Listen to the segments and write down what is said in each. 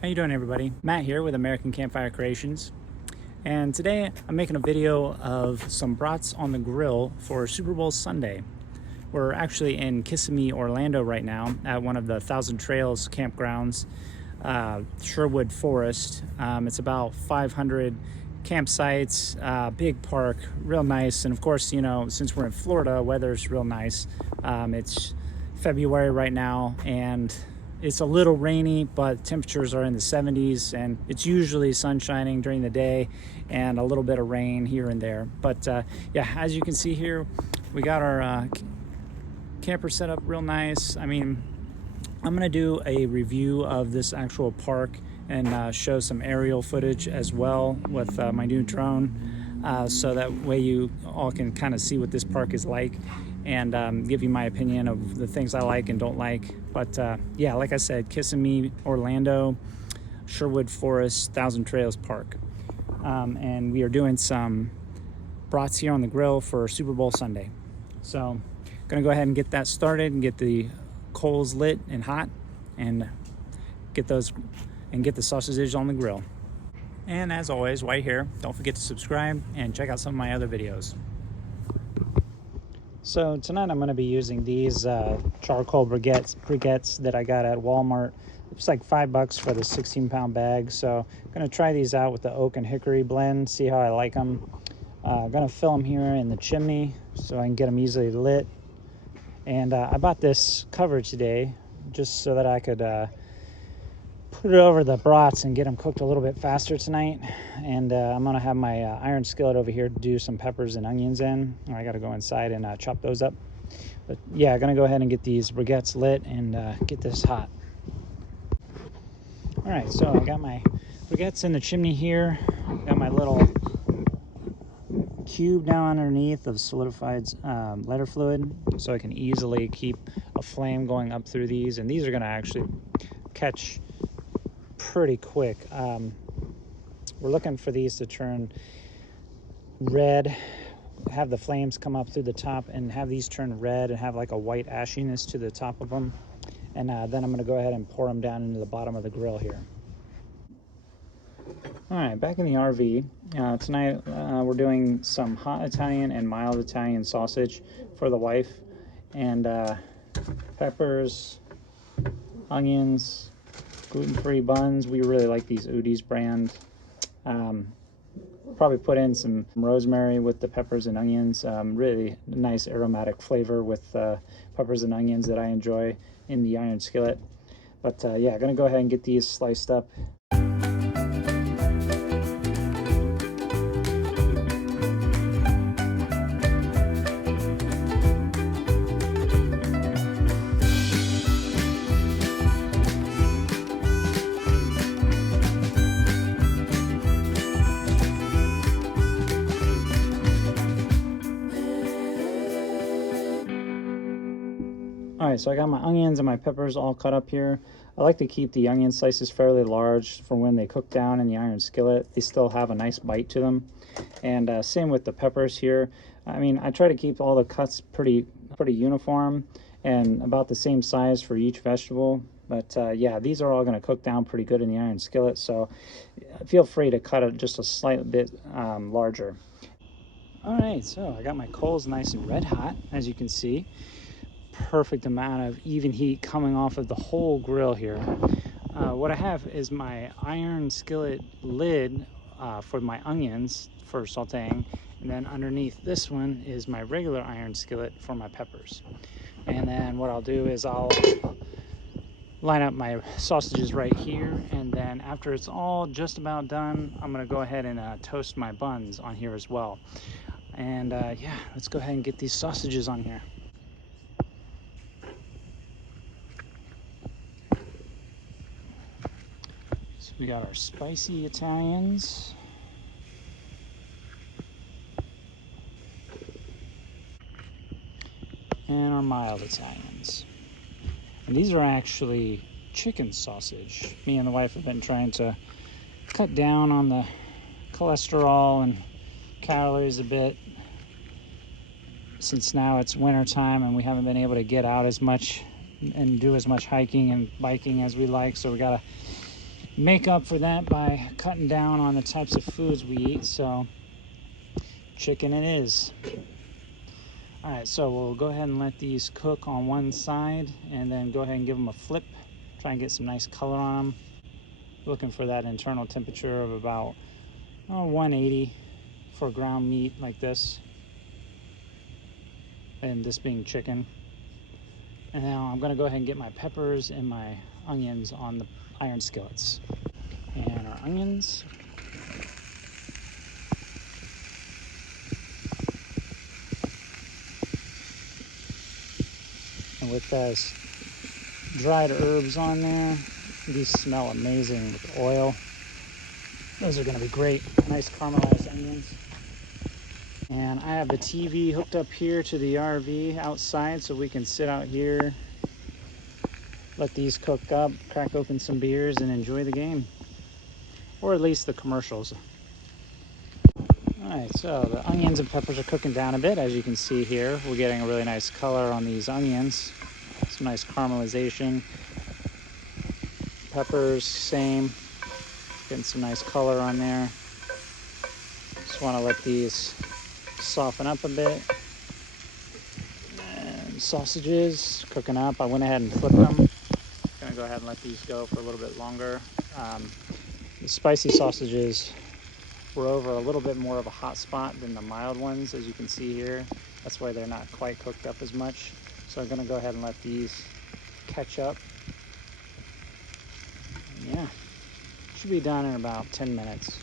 How you doing, everybody? Matt here with American Campfire Creations, and today I'm making a video of some brats on the grill for Super Bowl Sunday. We're actually in Kissimmee, Orlando right now at one of the Thousand Trails campgrounds, Sherwood Forest. It's about 500 campsites, big park, real nice. And of course, you know, since we're in Florida, weather's real nice. It's February right now, and it's a little rainy, but temperatures are in the 70s, and it's usually sun shining during the day and a little bit of rain here and there. But yeah, as you can see here, we got our camper set up real nice. I mean, I'm gonna do a review of this actual park and show some aerial footage as well with my new drone, so that way you all can kind of see what this park is like and give you my opinion of the things I like and don't like. But yeah, like I said, Kissimmee, Orlando, Sherwood Forest, Thousand Trails Park. And we are doing some brats here on the grill for Super Bowl Sunday. So gonna go ahead and get that started and get the coals lit and hot and get the sausages on the grill. And as always, while you're here, don't forget to subscribe and check out some of my other videos. So tonight I'm going to be using these charcoal briquettes that I got at Walmart. It's like $5 for the 16-pound bag. So I'm going to try these out with the oak and hickory blend, see how I like them. I'm going to fill them here in the chimney so I can get them easily lit. And I bought this cover today just so that I could put it over the brats and get them cooked a little bit faster tonight. And I'm gonna have my iron skillet over here to do some peppers and onions in. I gotta go inside and chop those up. But yeah, I'm gonna go ahead and get these briquettes lit and get this hot. All right, so I got my briquettes in the chimney here. Got my little cube down underneath of solidified letter fluid, so I can easily keep a flame going up through these. And these are gonna actually catch pretty quick. We're looking for these to turn red, have the flames come up through the top, and have these turn red and have like a white ashiness to the top of them. And then I'm going to go ahead and pour them down into the bottom of the grill here. All right, back in the RV. Tonight we're doing some hot Italian and mild Italian sausage for the wife, and peppers, onions, gluten-free buns. We really like these Udi's brand. Probably put in some rosemary with the peppers and onions. Really nice aromatic flavor with peppers and onions that I enjoy in the iron skillet. But yeah, I'm gonna go ahead and get these sliced up. All right, so I got my onions and my peppers all cut up here. I like to keep the onion slices fairly large for when they cook down in the iron skillet. They still have a nice bite to them. And same with the peppers here. I mean, I try to keep all the cuts pretty uniform and about the same size for each vegetable. But yeah, these are all going to cook down pretty good in the iron skillet, so feel free to cut it just a slight bit larger. All right, so I got my coals nice and red hot, as you can see. Perfect amount of even heat coming off of the whole grill here. What I have is my iron skillet lid for my onions for sauteing, and then underneath this one is my regular iron skillet for my peppers. And then what I'll do is I'll line up my sausages right here, and then after it's all just about done, I'm gonna go ahead and toast my buns on here as well. And yeah, let's go ahead and get these sausages on here. We got our spicy Italians. And our mild Italians. And these are actually chicken sausage. Me and the wife have been trying to cut down on the cholesterol and calories a bit, since now it's winter time and we haven't been able to get out as much and do as much hiking and biking as we like. So we gotta make up for that by cutting down on the types of foods we eat. So chicken it is. All right, so we'll go ahead and let these cook on one side and then go ahead and give them a flip. Try and get some nice color on them. Looking for that internal temperature of about 180 for ground meat like this. And this being chicken. And now I'm gonna go ahead and get my peppers and my onions on the iron skillets. And our onions. And with those dried herbs on there, these smell amazing with oil. Those are gonna be great. Nice caramelized onions. And I have the TV hooked up here to the RV outside so we can sit out here, let these cook up, crack open some beers, and enjoy the game. Or at least the commercials. Alright, so the onions and peppers are cooking down a bit. As you can see here, we're getting a really nice color on these onions. Some nice caramelization. Peppers, same. Getting some nice color on there. Just want to let these soften up a bit. And sausages cooking up. I went ahead and flipped them. Gonna go ahead and let these go for a little bit longer. The spicy sausages were over a little bit more of a hot spot than the mild ones, as you can see here. That's why they're not quite cooked up as much. So I'm gonna go ahead and let these catch up. And yeah, should be done in about 10 minutes.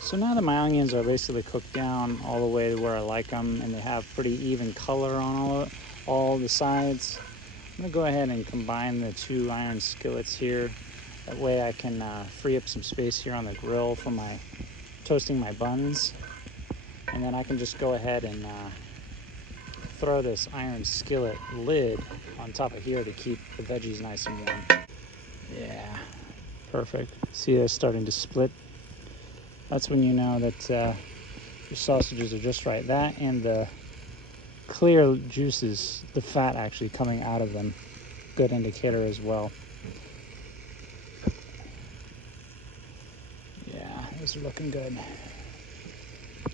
So now that my onions are basically cooked down all the way to where I like them, and they have pretty even color on all the sides, I'm gonna go ahead and combine the two iron skillets here. That way I can free up some space here on the grill for my toasting my buns. And then I can just go ahead and throw this iron skillet lid on top of here to keep the veggies nice and warm. Yeah, perfect. See, they're starting to split. That's when you know that your sausages are just right. That and the clear juices, the fat actually coming out of them, good indicator as well. Yeah, those are looking good.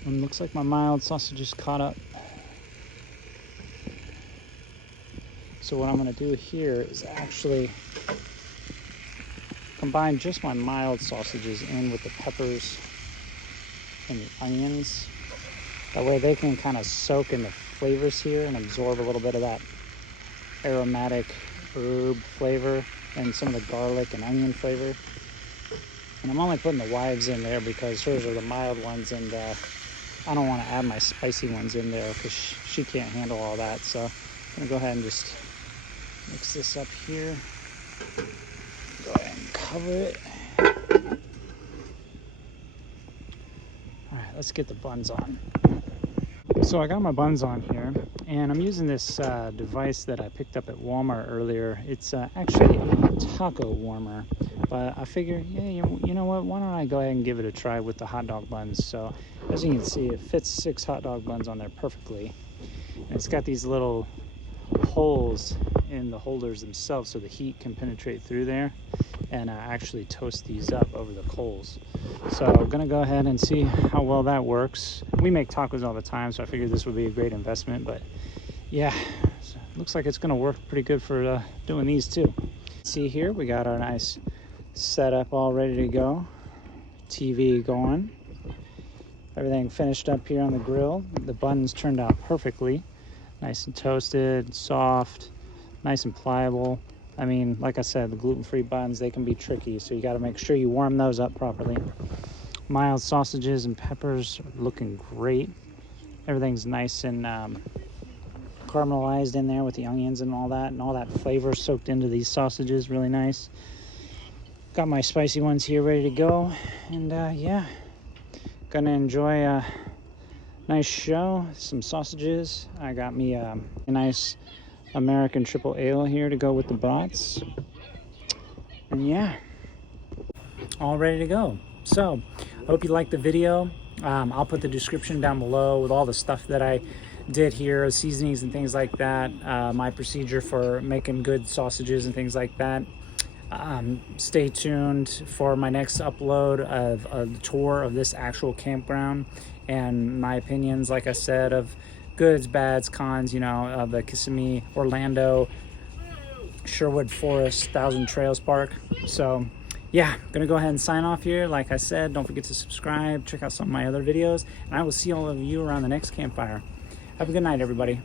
And looks like my mild sausages caught up. So what I'm going to do here is actually combine just my mild sausages in with the peppers and the onions. That way they can kind of soak in the flavors here and absorb a little bit of that aromatic herb flavor and some of the garlic and onion flavor. And I'm only putting the wives in there because hers are the mild ones, and I don't want to add my spicy ones in there because she can't handle all that. So I'm going to go ahead and just mix this up here. Go ahead and cover it. All right, let's get the buns on. So I got my buns on here, and I'm using this device that I picked up at Walmart earlier. It's actually a taco warmer, but I figured, yeah, you know what? Why don't I go ahead and give it a try with the hot dog buns? So as you can see, it fits 6 hot dog buns on there perfectly. And it's got these little holes in the holders themselves so the heat can penetrate through there and actually toast these up over the coals. So I'm gonna go ahead and see how well that works. We make tacos all the time, so I figured this would be a great investment, but yeah, so looks like it's gonna work pretty good for doing these too. See here, we got our nice setup all ready to go. TV going. Everything finished up here on the grill. The buns turned out perfectly. Nice and toasted, soft, nice and pliable. I mean, like I said, the gluten-free buns, they can be tricky, so you got to make sure you warm those up properly. Mild sausages and peppers are looking great. Everything's nice and caramelized in there with the onions and all that flavor soaked into these sausages, really nice. Got my spicy ones here ready to go, and yeah, gonna enjoy a nice show, some sausages. I got me a nice American triple ale here to go with the brats. And yeah, all ready to go. So I hope you liked the video. I'll put the description down below with all the stuff that I did here, seasonings and things like that, my procedure for making good sausages and things like that. Stay tuned for my next upload of a tour of this actual campground and my opinions, like I said, of goods, bads, cons, you know, of the Kissimmee, Orlando, Sherwood Forest, Thousand Trails Park. So yeah, gonna go ahead and sign off here. Like I said, don't forget to subscribe, check out some of my other videos, and I will see all of you around the next campfire. Have a good night, everybody.